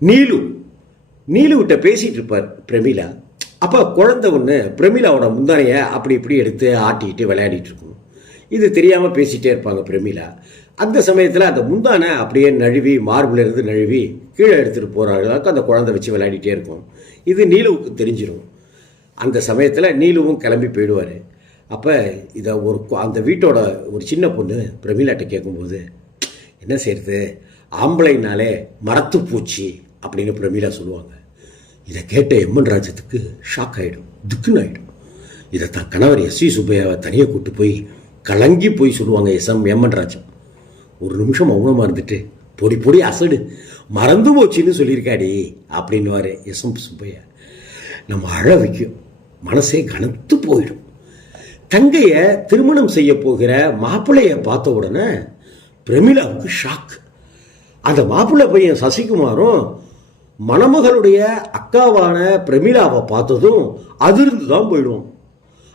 நீலு. நீலுகிட்ட பேசிகிட்டு இருப்பார் பிரமிளா. அப்போ குழந்தை ஒன்று பிரமிளாவோட முந்தானைய அப்படி இப்படி எடுத்து ஆட்டிக்கிட்டு விளையாடிட்டு இருக்கும் இது தெரியாமல் பேசிகிட்டே இருப்பாங்க பிரமிளா. அந்த சமயத்தில் அந்த முந்தானை அப்படியே நழுவி மார்பில் இருந்து நழுவி கீழே எடுத்துகிட்டு போகிறாங்களுக்கு அந்த குழந்தை வச்சு விளையாடிட்டே இருக்கும். இது நீலுவுக்கு தெரிஞ்சிடும் அந்த சமயத்தில் நீலுவும் கிளம்பி போயிடுவார். அப்போ இதை ஒரு கு- அந்த வீட்டோட ஒரு சின்ன பொண்ணு பிரமிளாட்ட கேட்கும்போது என்ன செய்யறது ஆம்பளைனாலே மரத்து பூச்சி அப்படின்னு பிரமீளா சொல்லுவாங்க. இதை கேட்ட எம்மன் ராஜத்துக்கு ஷாக் ஆகிடும் திக்குன்னு ஆகிடும் இதை தான் கணவர் எஸ் வி சுப்பையாவை தனியாக கூட்டு போய் கலங்கி போய் சொல்லுவாங்க எஸ் எம் எம்மன் ராஜம் ஒரு நிமிஷம் மௌனமாக இருந்துட்டு பொடி பொடி அசடு மறந்து போச்சுன்னு சொல்லியிருக்காடி அப்படின்னுவாரு எஸ் எம் சுப்பையா. நம்ம அழ வைக்கும் மனசே கனத்து போயிடும். தங்கையை திருமணம் செய்ய போகிற மாப்பிள்ளையை பார்த்த உடனே பிரமிளாவுக்கு ஷாக் அந்த மாப்பிள்ளை பையன் சசிகுமாரும் மணமகளுடைய அக்காவான பிரமிளாவை பார்த்ததும் அதிர்ந்து தான் போயிடுவோம்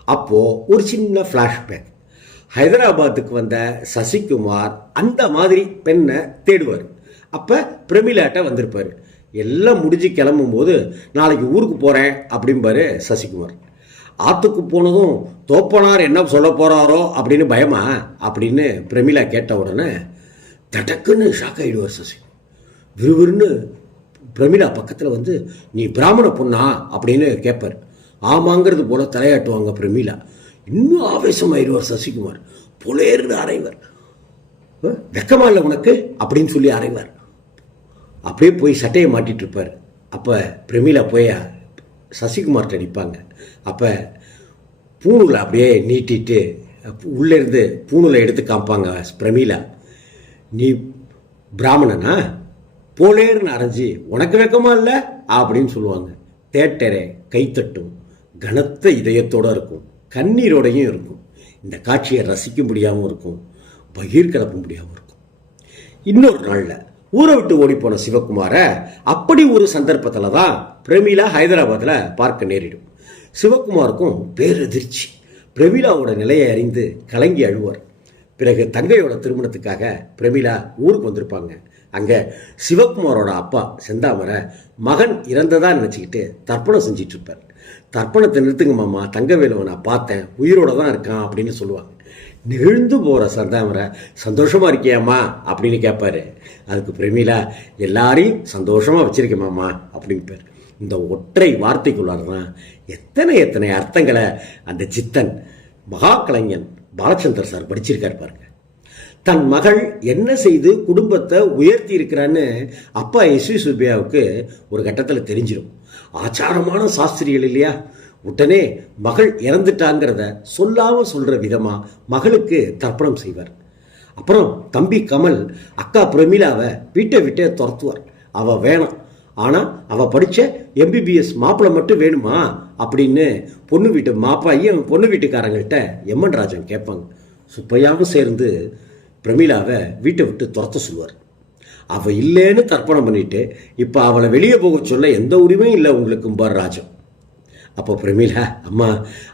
அப்போது ஒரு சின்ன ஃப்ளாஷ்பேக் ஹைதராபாத்துக்கு வந்த சசிகுமார் அந்த மாதிரி பெண்ணை தேடுவார். அப்போ பிரமிளாட்ட வந்திருப்பார். எல்லாம் முடிஞ்சு கிளம்பும் போது நாளைக்கு ஊருக்கு போகிறேன் அப்படிம்பாரு சசிகுமார். ஆற்றுக்கு போனதும் தோப்பனார் என்ன சொல்ல போகிறாரோ அப்படின்னு பயமா? அப்படின்னு பிரமிளா கேட்ட உடனே தடக்குன்னு ஷாக் ஆகிடுவார் சசி. விறுவிறுன்னு பிரமிளா பக்கத்தில் வந்து நீ பிராமண பொண்ணா? அப்படின்னு கேட்பார் ஆமாங்கிறது போல தலையாட்டுவாங்க பிரமிளா. இன்னும் ஆவேசமாயிடுவார் சசிகுமார். புலேர்னு அரைவர் வெக்கமா இல்லை உனக்கு? அப்படின்னு சொல்லி அரைவார் அப்படியே போய் சட்டையை மாட்டிட்டு இருப்பார். அப்போ பிரமிளா போய் சசிகுமார்கிட்ட நிற்பாங்க அப்போ பூணூலை அப்படியே நீட்டிட்டு உள்ளேருந்து பூணூலை எடுத்து காமிப்பாங்க பிரமிளா. நீ பிராமணனா? போலேர்னு அரைஞ்சி உனக்கு வெக்கமா இல்லை? அப்படின்னு சொல்லுவாங்க. தேட்டரே கைத்தட்டும். கனத்த இதயத்தோட இருக்கும். கண்ணீரோடையும் இருக்கும். இந்த காட்சியை ரசிக்க முடியாமல் இருக்கும். பகிர் கலப்ப முடியாமல் இருக்கும். இன்னொரு நாளில் ஊரை விட்டு ஓடிப்போன சிவகுமாரை அப்படி ஒரு சந்தர்ப்பத்தில் தான் பிரமிளா ஹைதராபாத்தில் பார்க்க நேரிடும். சிவகுமாருக்கும் பேரதிர்ச்சி. பிரமிளாவோட நிலையை அறிந்து கலங்கி அழுவார். பிறகு தங்கையோட திருமணத்துக்காக பிரமிளா ஊருக்கு வந்திருப்பாங்க. அங்கே சிவகுமாரோட அப்பா செந்தாமரை மகன் இறந்ததா நினச்சிக்கிட்டு தர்ப்பணம் செஞ்சிட்டு இருப்பார் தர்ப்பணத்தை நிறுத்துங்க மாமா தங்கவேலுவை நான் பார்த்தேன் உயிரோட தான் இருக்கான் அப்படின்னு சொல்லுவாங்க. நெகிழ்ந்து போகிற சந்தாமரை சந்தோஷமாக இருக்கியாம்மா? அப்படின்னு கேட்பாரு அதுக்கு பிரமிளா எல்லாரையும் சந்தோஷமாக வச்சிருக்கேமாம்மா அப்படின்பார் இந்த ஒற்றை வார்த்தைக்குள்ளார தான் எத்தனை எத்தனை அர்த்தங்களை அந்த சித்தன் மகா கலைஞன் பாலச்சந்தர் சார் படிச்சிருக்காரு பாருங்க. தன் மகள் என்ன செய்து குடும்பத்தை உயர்த்தி இருக்கிறான்னு அப்பா எஸ் வி சுப்பையாவுக்கு ஒரு கட்டத்தில் தெரிஞ்சிடும் ஆச்சாரமான சாஸ்திரிகள் இல்லையா? உடனே மகள் இறந்துட்டாங்கிறத சொல்லாம சொல்ற விதமா மகளுக்கு தர்ப்பணம் செய்வார். அப்புறம் தம்பி கமல் அக்கா பிரமிளாவை வீட்டை விட்டே துரத்துவார். அவ வேணாம். ஆனால் அவள் படித்த எம்பிபிஎஸ் மாப்பிள்ளை மட்டும் வேணுமா? அப்படின்னு பொண்ணு வீட்டு மாப்பாயும் பொண்ணு வீட்டுக்காரங்கள்ட்ட எம்மன் ராஜன் கேட்பாங்க. சுப்பையாவும் சேர்ந்து பிரமிளாவை வீட்டை விட்டு துரத்த சொல்லுவார். அவள் இல்லைன்னு தர்ப்பணம் பண்ணிட்டு இப்போ அவளை வெளியே போக சொல்ல எந்த உரிமையும் இல்லை உங்களுக்கு உங்களுக்கும்பார் ராஜன் அப்போ பிரமிளா அம்மா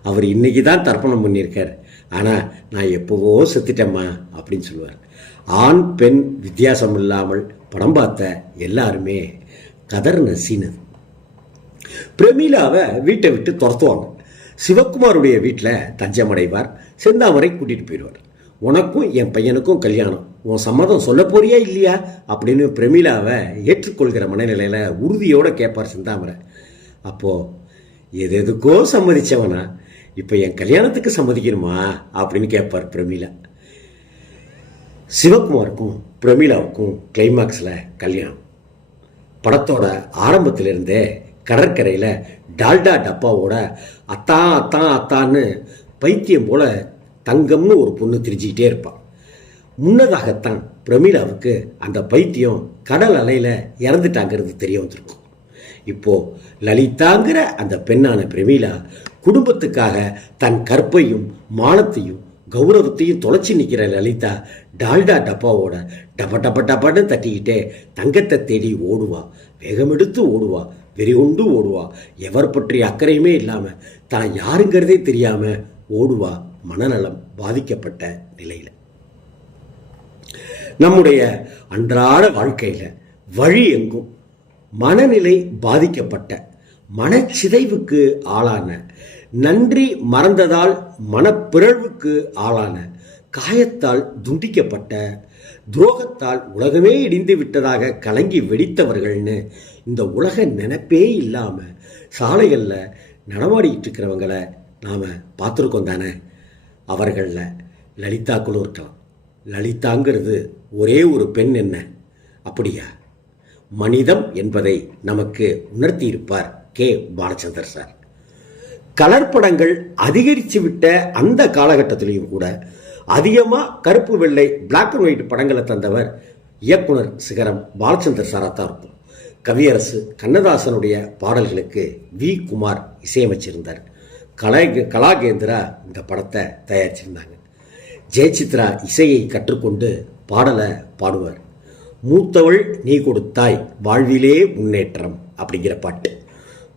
அவர் இன்னைக்கு தான் தர்ப்பணம் பண்ணியிருக்கார். ஆனால் நான் எப்போவோ செத்துட்டேம்மா அப்படின்னு சொல்லுவார். ஆண் பெண் வித்தியாசம் இல்லாமல் படம் பார்த்த எல்லாருமே கதர் நசீனது பிரமிளாவை வீட்டை விட்டு துரத்துவாங்க. சிவகுமாருடைய வீட்டில் தஞ்சமடைவார். செந்தாமரை கூட்டிகிட்டு போயிடுவார். உனக்கும் என் பையனுக்கும் கல்யாணம். உன் சம்மதம் சொல்ல போறியா இல்லையா? அப்படின்னு பிரமிளாவை ஏற்றுக்கொள்கிற மனநிலையில் உறுதியோடு கேட்பார் செந்தாமரை. அப்போது எது எதுக்கோ சம்மதிச்சவனா? இப்போ என் கல்யாணத்துக்கு சம்மதிக்கணுமா? அப்படின்னு கேட்பார் பிரமிளா. சிவகுமாருக்கும் பிரமிளாவுக்கும் கிளைமாக்ஸில் கல்யாணம். படத்தோட ஆரம்பத்திலிருந்தே கடற்கரையில் டால்டா டப்பாவோட அத்தான் அத்தான் அத்தான்னு பைத்தியம் போல தங்கம்னு ஒரு பொண்ணு திரிஞ்சிக்கிட்டே இருப்பான் முன்னதாகத்தான் பிரமிளாவுக்கு அந்த பைத்தியம் கடல் அலையில் இறந்துட்டாங்கிறது தெரிய வந்திருக்கும். இப்போது லலிதாங்கிற அந்த பெண்ணான பிரமிளா குடும்பத்துக்காக தன் கற்பையும் மானத்தையும் கௌரவத்தையும் தொலைச்சி நிற்கிற லலிதா டால்டா டப்பாவோட டப டப டபன்னு தட்டிக்கிட்டே தங்கத்தை தேடி ஓடுவா. வேகமெடுத்து ஓடுவா. வெறி கொண்டு ஓடுவா. எவர் பற்றிய அக்கறையுமே இல்லாம தான் யாருங்கிறதே தெரியாம ஓடுவா மனநலம் பாதிக்கப்பட்ட நிலையில. நம்முடைய அன்றாட வாழ்க்கையில வழி எங்கும் மனநிலை பாதிக்கப்பட்ட மனச்சிதைவுக்கு ஆளான நன்றி மறந்ததால் மனப்பிறழ்வுக்கு ஆளான காயத்தால் துண்டிக்கப்பட்ட துரோகத்தால் உலகமே இடிந்து விட்டதாக கலங்கி வெடித்தவர்கள்னு இந்த உலக நினைப்பே இல்லாமல் சாலைகளில் நடமாடிக்கிட்டு இருக்கிறவங்கள நாம் பார்த்துருக்கோம் தானே? அவர்களில் லலிதாக்குள்ளும் இருக்கலாம். லலிதாங்கிறது ஒரே ஒரு பெண் என்ன? அப்படியா? மனிதம் என்பதை நமக்கு உணர்த்தியிருப்பார் கே. பாலச்சந்தர் சார். கலர் படங்கள் அதிகரித்து விட்ட அந்த காலகட்டத்திலையும் கூட அதிகமாக கருப்பு வெள்ளை பிளாக் அண்ட் ஒயிட் படங்களை தந்தவர் இயக்குனர் சிகரம் பாலச்சந்தர் சாராத்தா இருக்கும். கவியரசு கண்ணதாசனுடைய பாடல்களுக்கு வி. குமார் இசையமைச்சிருந்தார். கலை கலாகேந்திரா இந்த படத்தை தயாரிச்சிருந்தாங்க. ஜெயசித்ரா இசையை கற்றுக்கொண்டு பாடலை பாடுவார். மூத்தவள் நீ கொடுத்தாய் வாழ்விலே முன்னேற்றம் அப்படிங்கிற பாட்டு.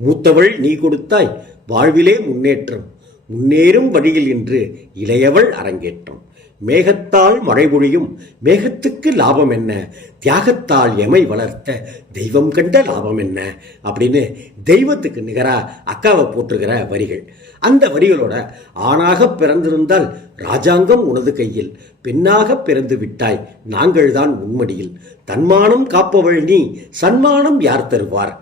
மூத்தவள் நீ கொடுத்தாய் வாழ்விலே முன்னேற்றம். முன்னேறும் வழியில் என்று இளையவள் அரங்கேற்றம். மேகத்தால் மழை பொழியும் மேகத்துக்கு லாபம் என்ன? தியாகத்தால் எமை வளர்த்த தெய்வம் கண்ட லாபம் என்ன? அப்படின்னு தெய்வத்துக்கு நிகரா அக்காவை போற்றுகிற வரிகள். அந்த வரிகளோட ஆணாக பிறந்திருந்தால் ராஜாங்கம் உனது கையில் பெண்ணாக பிறந்து விட்டாய் நாங்கள்தான் உன்மடியில். தன்மானம் காப்பவள் நீ சன்மானம் யார் தருவார்?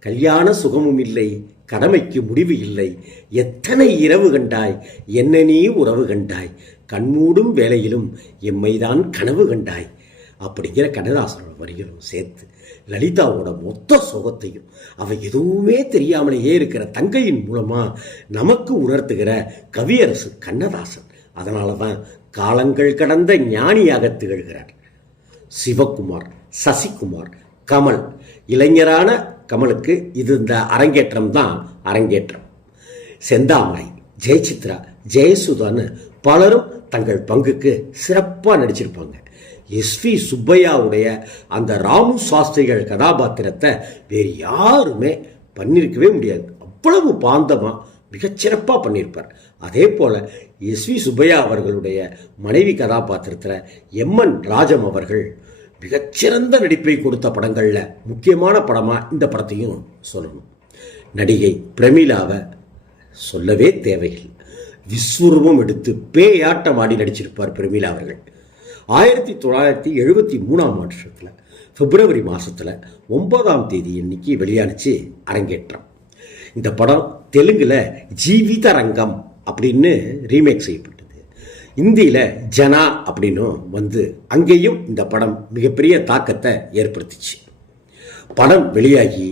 கல்யாண சுகமும் இல்லை கடமைக்கு முடிவு இல்லை. எத்தனை இரவு கண்டாய்? என்ன நீ உறவு கண்டாய்? கண்மூடும் வேலையிலும் எம்மைதான் கனவு கண்டாய். அப்படிங்கிற கண்ணதாசனோட வரிகளும் சேர்த்து லலிதாவோட மொத்த சுகத்தையும் அவள் எதுவுமே தெரியாமலேயே இருக்கிற தங்கையின் மூலமாக நமக்கு உணர்த்துகிற கவியரசு கண்ணதாசன். அதனால தான் காலங்கள் கடந்த ஞானியாக திகழ்கிறார். சிவகுமார் சசிகுமார் கமல் இளைஞரான கமலுக்கு இது இந்த அரங்கேற்றம் தான் அரங்கேற்றம். செந்தாமரை ஜெயசித்ரா ஜெயசுதான்னு பலரும் தங்கள் பங்குக்கு சிறப்பாக நடிச்சிருப்பாங்க. எஸ்வி சுப்பையாவுடைய அந்த ராமு சாஸ்திரிகள் கதாபாத்திரத்தை வேறு யாருமே பண்ணியிருக்கவே முடியாது. அவ்வளவு பாந்தமாக மிகச்சிறப்பாக பண்ணியிருப்பார் அதே போல் எஸ்வி சுப்பையா அவர்களுடைய மனைவி கதாபாத்திரத்தில் எம்என் ராஜம் அவர்கள் மிகச்சிறந்த நடிப்பை கொடுத்த படங்களில் முக்கியமான படமாக இந்த படத்தையும் சொல்லணும். நடிகை பிரமிளாவை சொல்லவே தேவையில்லை. விஸ்வரூபம் எடுத்து பேயாட்டம் ஆடி நடிச்சிருப்பார் பிரமிளா அவர்கள். ஆயிரத்தி தொள்ளாயிரத்தி எழுபத்தி மூணாம் வருஷத்தில் பிப்ரவரி மாதத்தில் ஒன்பதாம் தேதி இன்னைக்கு வெளியானுச்சு அரங்கேற்றம். இந்த படம் தெலுங்கில் ஜீவித ரங்கம் அப்படின்னு ரீமேக் செய்யப்படும். இந்தியில் ஜனா அப்படின்னும் வந்து அங்கேயும் இந்த படம் மிகப்பெரிய தாக்கத்தை ஏற்படுத்திச்சு. படம் வெளியாகி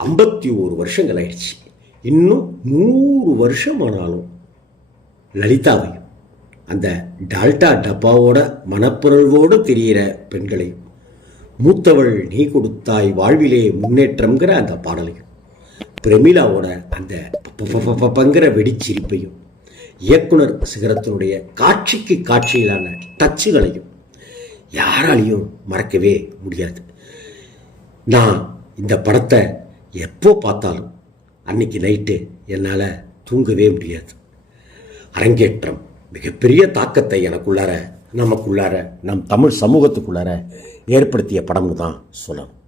ஐம்பத்தி ஒரு வருஷங்கள் ஆயிடுச்சு. இன்னும் நூறு வருஷம் ஆனாலும் லலிதாவையும் அந்த டால்டா டப்பாவோட மனப்பொருள்வோடு தெரிகிற பெண்களையும் மூத்தவள் நீ கொடுத்தாய் வாழ்விலே முன்னேற்றம்ங்கிற அந்த பாடலையும் பிரமிளாவோட அந்த பங்கிற வெடிச்சிரிப்பையும் இயக்குனர் சிகரத்தினுடைய காட்சிக்கு காட்சியிலான டச்சுகளையும் யாராலையும் மறக்கவே முடியாது. நான் இந்த படத்தை எப்போ பார்த்தாலும் அன்னைக்கு நைட்டு என்னால் தூங்கவே முடியாது. அரங்கேற்றம் மிகப்பெரிய தாக்கத்தை எனக்குள்ளார நமக்குள்ளார நம் தமிழ் சமூகத்துக்குள்ளார ஏற்படுத்திய படம்னு தான் சொல்லணும்.